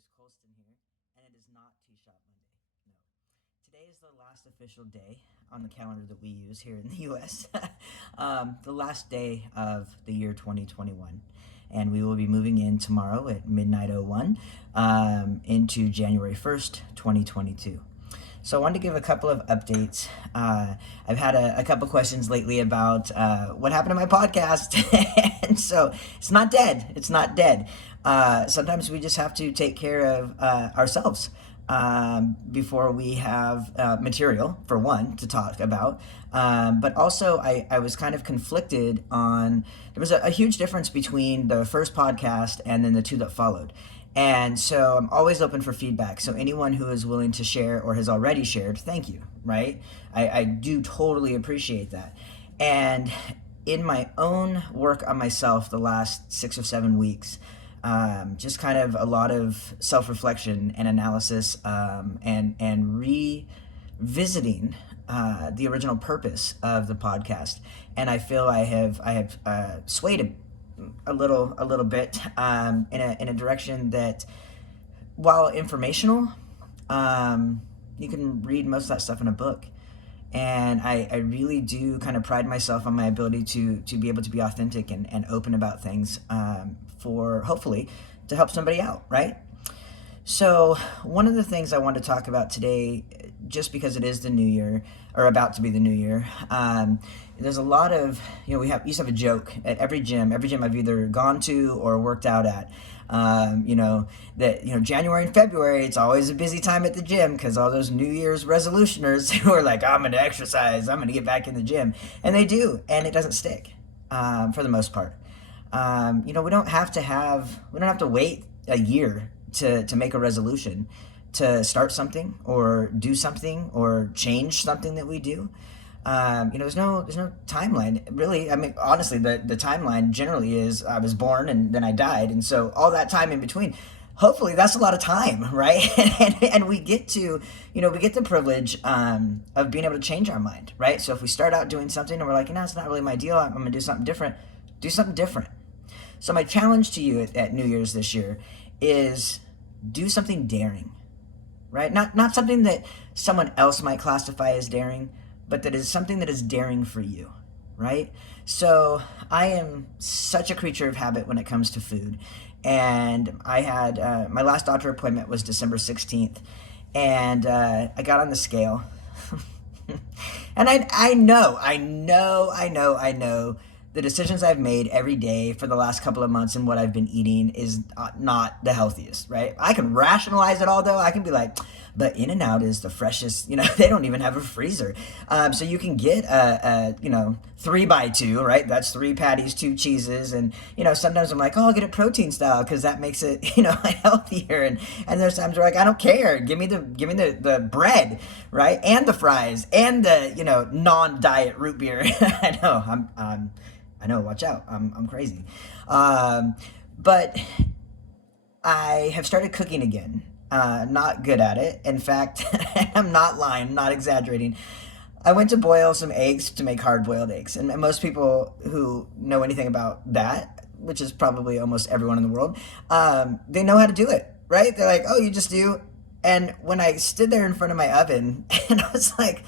is Colston here, and it is not Tea Shop Monday. No. Today is the last official day on the calendar that we use here in the US. The last day of the year 2021. And we will be moving in tomorrow at midnight 01 into January 1st, 2022. So I wanted to give a couple of updates. I've had a couple questions lately about what happened to my podcast. And so it's not dead. It's not dead. Sometimes we just have to take care of ourselves before we have material, for one, to talk about. But also, I was kind of conflicted on, there was a huge difference between the first podcast and then the two that followed. And so I'm always open for feedback. So anyone who is willing to share or has already shared, thank you, right? I do totally appreciate that. And in my own work on myself the last 6 or 7 weeks, just kind of a lot of self-reflection and analysis, and revisiting the original purpose of the podcast. And I feel I have swayed a little bit in a direction that, while informational, you can read most of that stuff in a book. And I really do kind of pride myself on my ability to be able to be authentic and open about things, for hopefully to help somebody out, right? So one of the things I want to talk about today, just because it is the new year, or about to be the new year, there's a lot of, we used to have a joke at every gym I've either gone to or worked out at, that, January and February, it's always a busy time at the gym because all those New Year's resolutioners who are like, I'm going to exercise, I'm going to get back in the gym. And they do, and it doesn't stick, for the most part. We don't have to wait a year to make a resolution, to start something or do something or change something that we do. There's no timeline, really. I mean, honestly, the timeline generally is I was born and then I died. And so all that time in between, hopefully that's a lot of time, right? and we get to, we get the privilege of being able to change our mind, right? So if we start out doing something and we're like, it's not really my deal, I'm going to do something different, do something different. So my challenge to you at New Year's this year is do something daring, right? Not something that someone else might classify as daring, but that is something that is daring for you, right? So I am such a creature of habit when it comes to food. And I had, my last doctor appointment was December 16th. And I got on the scale. And I know the decisions I've made every day for the last couple of months and what I've been eating is not the healthiest, right? I can rationalize it all, though. I can be like, but In-N-Out is the freshest, they don't even have a freezer. So you can get a 3x2, right? That's 3 patties, 2 cheeses. And, sometimes I'm like, I'll get it protein style because that makes it, healthier. And there's times where like, I don't care. Give me the bread, right? And the fries and the, non-diet root beer. I know, watch out. I'm crazy. But I have started cooking again. Not good at it. In fact, I'm not lying, I'm not exaggerating. I went to boil some eggs to make hard-boiled eggs. And most people who know anything about that, which is probably almost everyone in the world, they know how to do it, right? They're like, oh, you just do. And when I stood there in front of my oven, and I was like,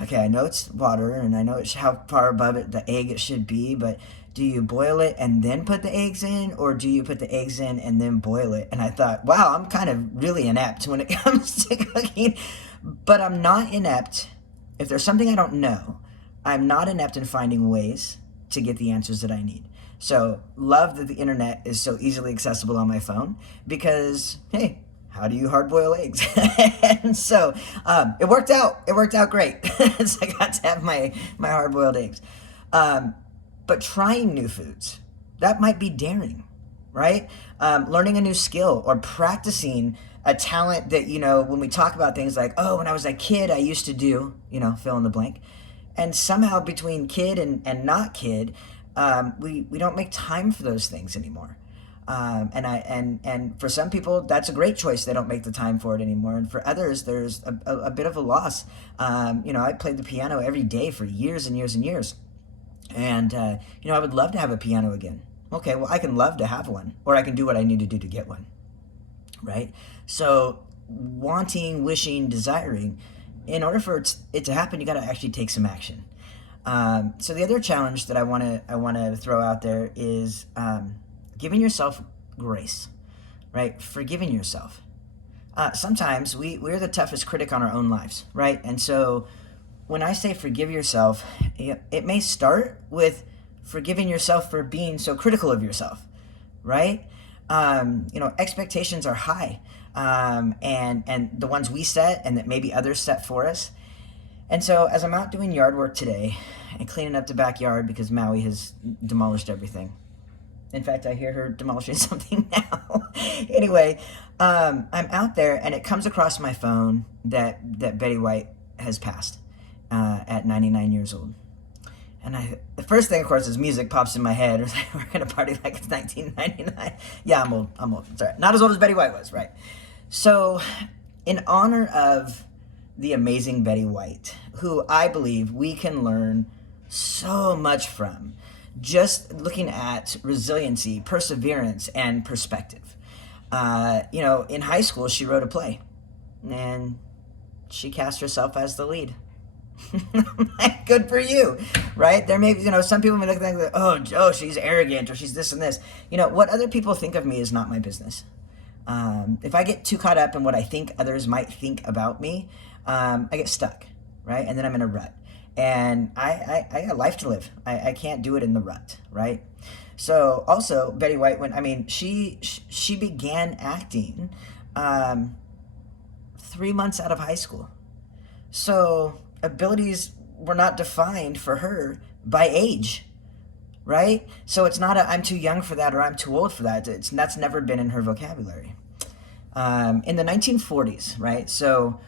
okay, I know it's water, and I know it's how far above the egg it should be, but do you boil it and then put the eggs in, or do you put the eggs in and then boil it? And I thought, wow, I'm kind of really inept when it comes to cooking. But I'm not inept. If there's something I don't know, I'm not inept in finding ways to get the answers that I need. So love that the internet is so easily accessible on my phone because, hey, how do you hard boil eggs? And so it worked out. It worked out great. So I got to have my hard boiled eggs. But trying new foods, that might be daring, right? Learning a new skill or practicing a talent that, when we talk about things like, oh, when I was a kid, I used to do, fill in the blank. And somehow between kid and not kid, we don't make time for those things anymore. And for some people, that's a great choice. They don't make the time for it anymore. And for others, there's a bit of a loss. I played the piano every day for years and years and years. And, I would love to have a piano again. Okay, well, I can love to have one, or I can do what I need to do to get one. right? So wanting, wishing, desiring, in order for it to happen, you got to actually take some action. So the other challenge that I want to throw out there is giving yourself grace, right? Forgiving yourself. Sometimes we're the toughest critic on our own lives, right? And so when I say forgive yourself, it may start with forgiving yourself for being so critical of yourself, right? Expectations are high, and the ones we set and that maybe others set for us. And so as I'm out doing yard work today and cleaning up the backyard because Maui has demolished everything. In fact, I hear her demolishing something now. Anyway, I'm out there and it comes across my phone that Betty White has passed at 99 years old. And the first thing, of course, is music pops in my head. It's like, we're gonna party like it's 1999. Yeah, I'm old. I'm old. Sorry, not as old as Betty White was, right? So, in honor of the amazing Betty White, who I believe we can learn so much from, just looking at resiliency, perseverance, and perspective. In high school, she wrote a play, and she cast herself as the lead. Good for you, right? There may be, some people may look at that, oh, she's arrogant or she's this and this. What other people think of me is not my business. If I get too caught up in what I think others might think about me, I get stuck, right? And then I'm in a rut. And I got a life to live. I can't do it in the rut, right? So also Betty White, she began acting 3 months out of high school. So abilities were not defined for her by age, right? So it's not I'm too young for that or I'm too old for that. That's never been in her vocabulary. In the 1940s, right? So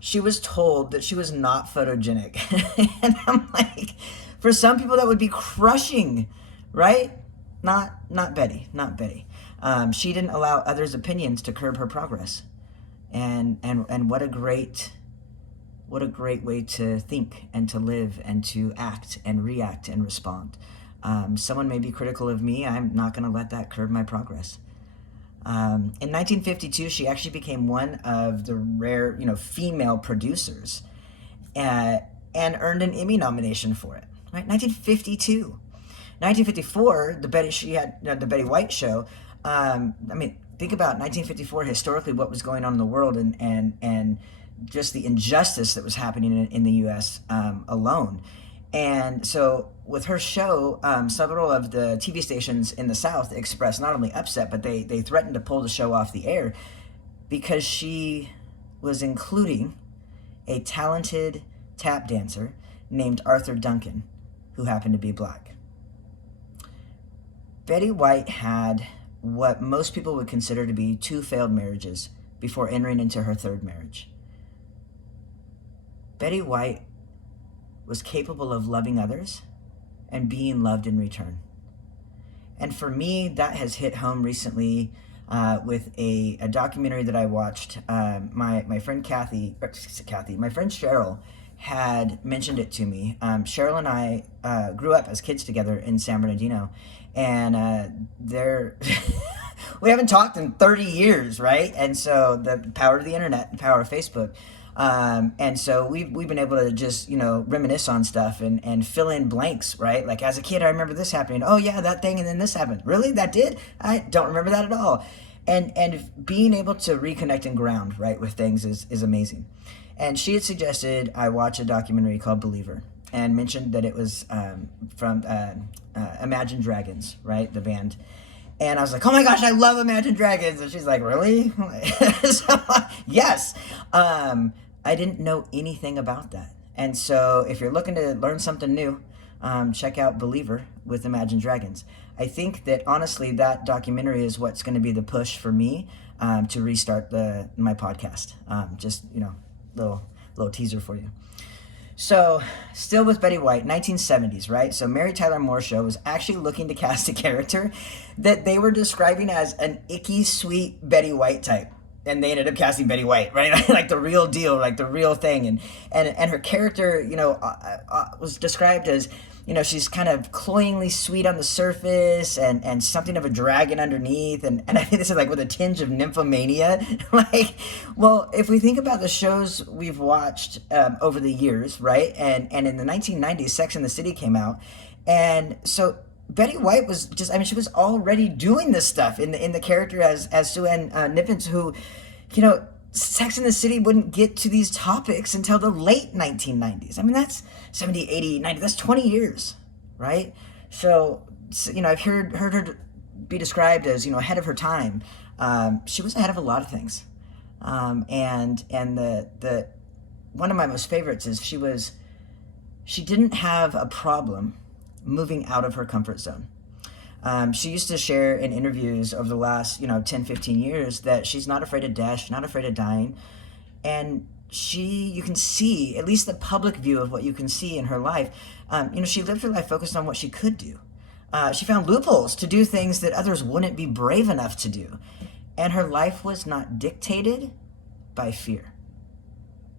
she was told that she was not photogenic. And I'm like, for some people that would be crushing, right? Not Betty, not Betty. She didn't allow others' opinions to curb her progress. And what a great way to think and to live and to act and react and respond. Someone may be critical of me. I'm not going to let that curb my progress. In 1952, she actually became one of the rare, female producers, and earned an Emmy nomination for it. Right, 1952. 1954, she had the Betty White Show. Think about 1954 historically, what was going on in the world, and just the injustice that was happening in the U.S. Alone. And so with her show, several of the TV stations in the South expressed not only upset, but they threatened to pull the show off the air because she was including a talented tap dancer named Arthur Duncan, who happened to be black. Betty White had what most people would consider to be 2 failed marriages before entering into her 3rd marriage. Betty White was capable of loving others and being loved in return. And for me, that has hit home recently with a documentary that I watched. My friend my friend Cheryl had mentioned it to me. Cheryl and I grew up as kids together in San Bernardino, and we haven't talked in 30 years, right? And so the power of the internet, the power of Facebook. And so we've been able to just, reminisce on stuff and fill in blanks, right? Like as a kid, I remember this happening. Oh yeah, that thing, and then this happened. Really? That did? I don't remember that at all. And being able to reconnect and ground, right, with things is amazing. And she had suggested I watch a documentary called Believer and mentioned that it was from Imagine Dragons, right, the band. And I was like, oh my gosh, I love Imagine Dragons. And she's like, really? So, yes. I didn't know anything about that. And so if you're looking to learn something new, check out Believer with Imagine Dragons. I think that honestly, that documentary is what's going to be the push for me to restart my podcast. Just, little teaser for you. So, still with Betty White, 1970s, right? So Mary Tyler Moore Show was actually looking to cast a character that they were describing as an icky, sweet Betty White type. And they ended up casting Betty White, right? Like the real deal, like the real thing. And her character, was described as, she's kind of cloyingly sweet on the surface and something of a dragon underneath. And I think this is like with a tinge of nymphomania. Like, well, if we think about the shows we've watched over the years, right? And in the 1990s, Sex and the City came out. And so Betty White was just, I mean, she was already doing this stuff in the character as Sue Ann Nivens, who, Sex and the City wouldn't get to these topics until the late 1990s. I mean, that's 70, 80, 90, that's 20 years, right? So I've heard her be described as, ahead of her time. She was ahead of a lot of things. And the one of my most favorites is she didn't have a problem moving out of her comfort zone. She used to share in interviews over the last, 10, 15 years that she's not afraid of death, she's not afraid of dying. And you can see, at least the public view of what you can see in her life, she lived her life focused on what she could do. She found loopholes to do things that others wouldn't be brave enough to do. And her life was not dictated by fear.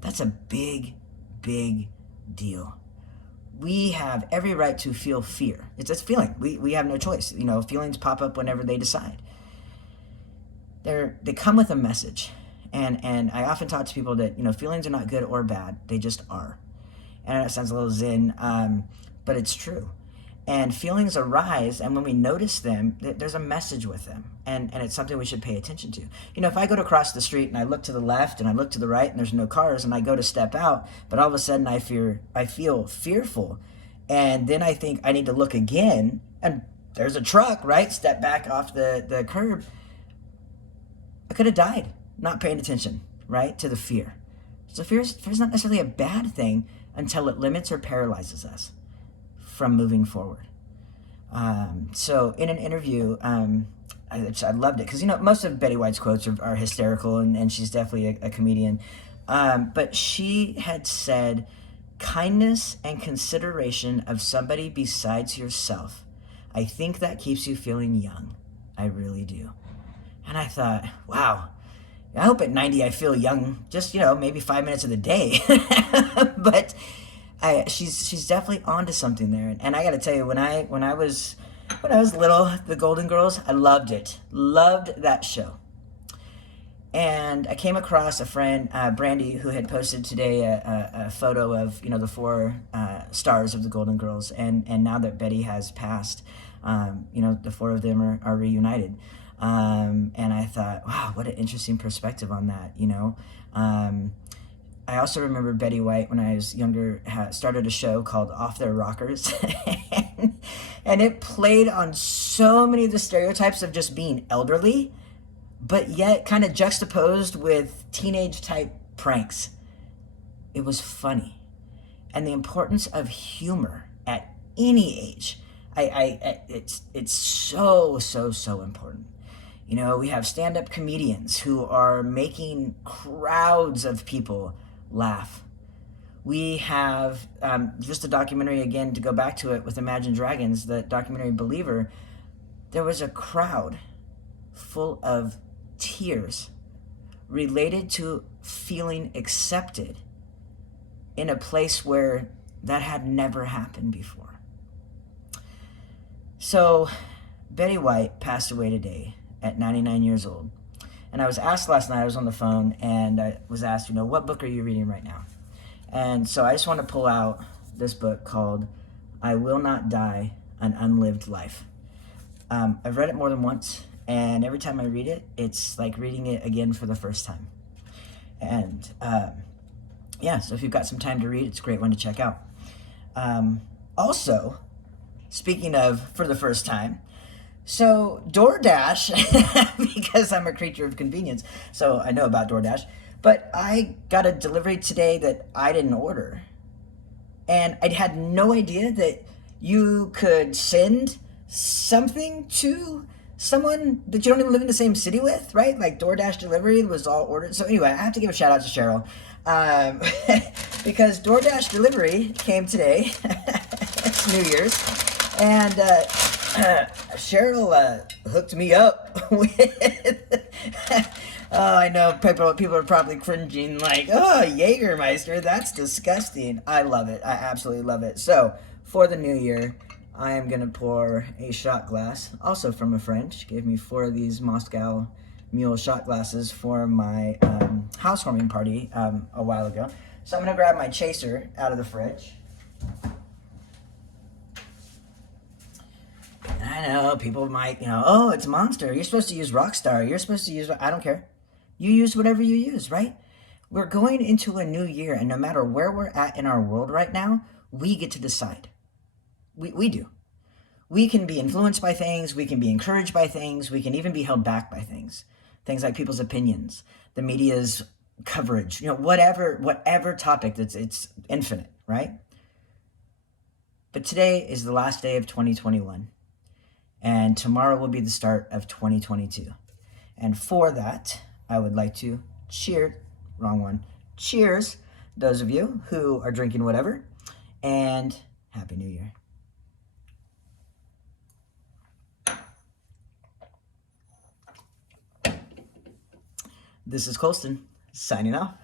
That's a big, big deal. We have every right to feel fear. It's a feeling. We have no choice. Feelings pop up whenever they decide. They come with a message. And I often talk to people that, feelings are not good or bad. They just are. And I know it sounds a little zen, but it's true. And feelings arise, and when we notice them, there's a message with them. And it's something we should pay attention to. If I go to cross the street and I look to the left and I look to the right and there's no cars and I go to step out, but all of a sudden I feel fearful. And then I think I need to look again, and there's a truck, right? Step back off the curb. I could have died not paying attention, right, to the fear. So fear's not necessarily a bad thing until it limits or paralyzes us from moving forward. So in an interview, I loved it because, most of Betty White's quotes are hysterical, and she's definitely a comedian. But she had said, kindness and consideration of somebody besides yourself, I think that keeps you feeling young. I really do. And I thought, wow, I hope at 90 I feel young, just, maybe 5 minutes of the day. But she's definitely onto something there. And I got to tell you, when I was little, The Golden Girls, I loved it. Loved that show. And I came across a friend, Brandy, who had posted today a photo of, the 4 stars of The Golden Girls. And now that Betty has passed, the 4 of them are reunited. And I thought, wow, what an interesting perspective on that, I also remember Betty White, when I was younger, started a show called Off Their Rockers. And it played on so many of the stereotypes of just being elderly, but yet kind of juxtaposed with teenage-type pranks. It was funny. And the importance of humor at any age, it's so, so, so important. We have stand-up comedians who are making crowds of people laugh. We have just a documentary, again, to go back to it with Imagine Dragons, the documentary Believer. There was a crowd full of tears related to feeling accepted in a place where that had never happened before. So Betty White passed away today at 99 years old. And I was asked last night, I was on the phone, and I was asked, what book are you reading right now? And so I just want to pull out this book called I Will Not Die, An Unlived Life. I've read it more than once, and every time I read it, it's like reading it again for the first time. And so if you've got some time to read, it's a great one to check out. Also, speaking of for the first time, so DoorDash, because I'm a creature of convenience, so I know about DoorDash, but I got a delivery today that I didn't order. And I had no idea that you could send something to someone that you don't even live in the same city with, right? Like DoorDash delivery was all ordered. So anyway, I have to give a shout out to Cheryl, because DoorDash delivery came today. It's New Year's. And Cheryl hooked me up with I know people are probably cringing like, oh, Jägermeister, that's disgusting. I love it. I absolutely love it. So for the new year, I am gonna pour a shot glass, also from a friend. She gave me 4 of these Moscow Mule shot glasses for my housewarming party a while ago. So I'm gonna grab my chaser out of the fridge. I know people might, oh, it's Monster. You're supposed to use Rockstar. You're supposed to use, I don't care. You use whatever you use, right? We're going into a new year, and no matter where we're at in our world right now, we get to decide. We do. We can be influenced by things, we can be encouraged by things, we can even be held back by things. Things like people's opinions, the media's coverage, whatever topic, it's infinite, right? But today is the last day of 2021, and tomorrow will be the start of 2022. And for that, I would like to cheers, those of you who are drinking whatever, and Happy New Year. This is Colston, signing off.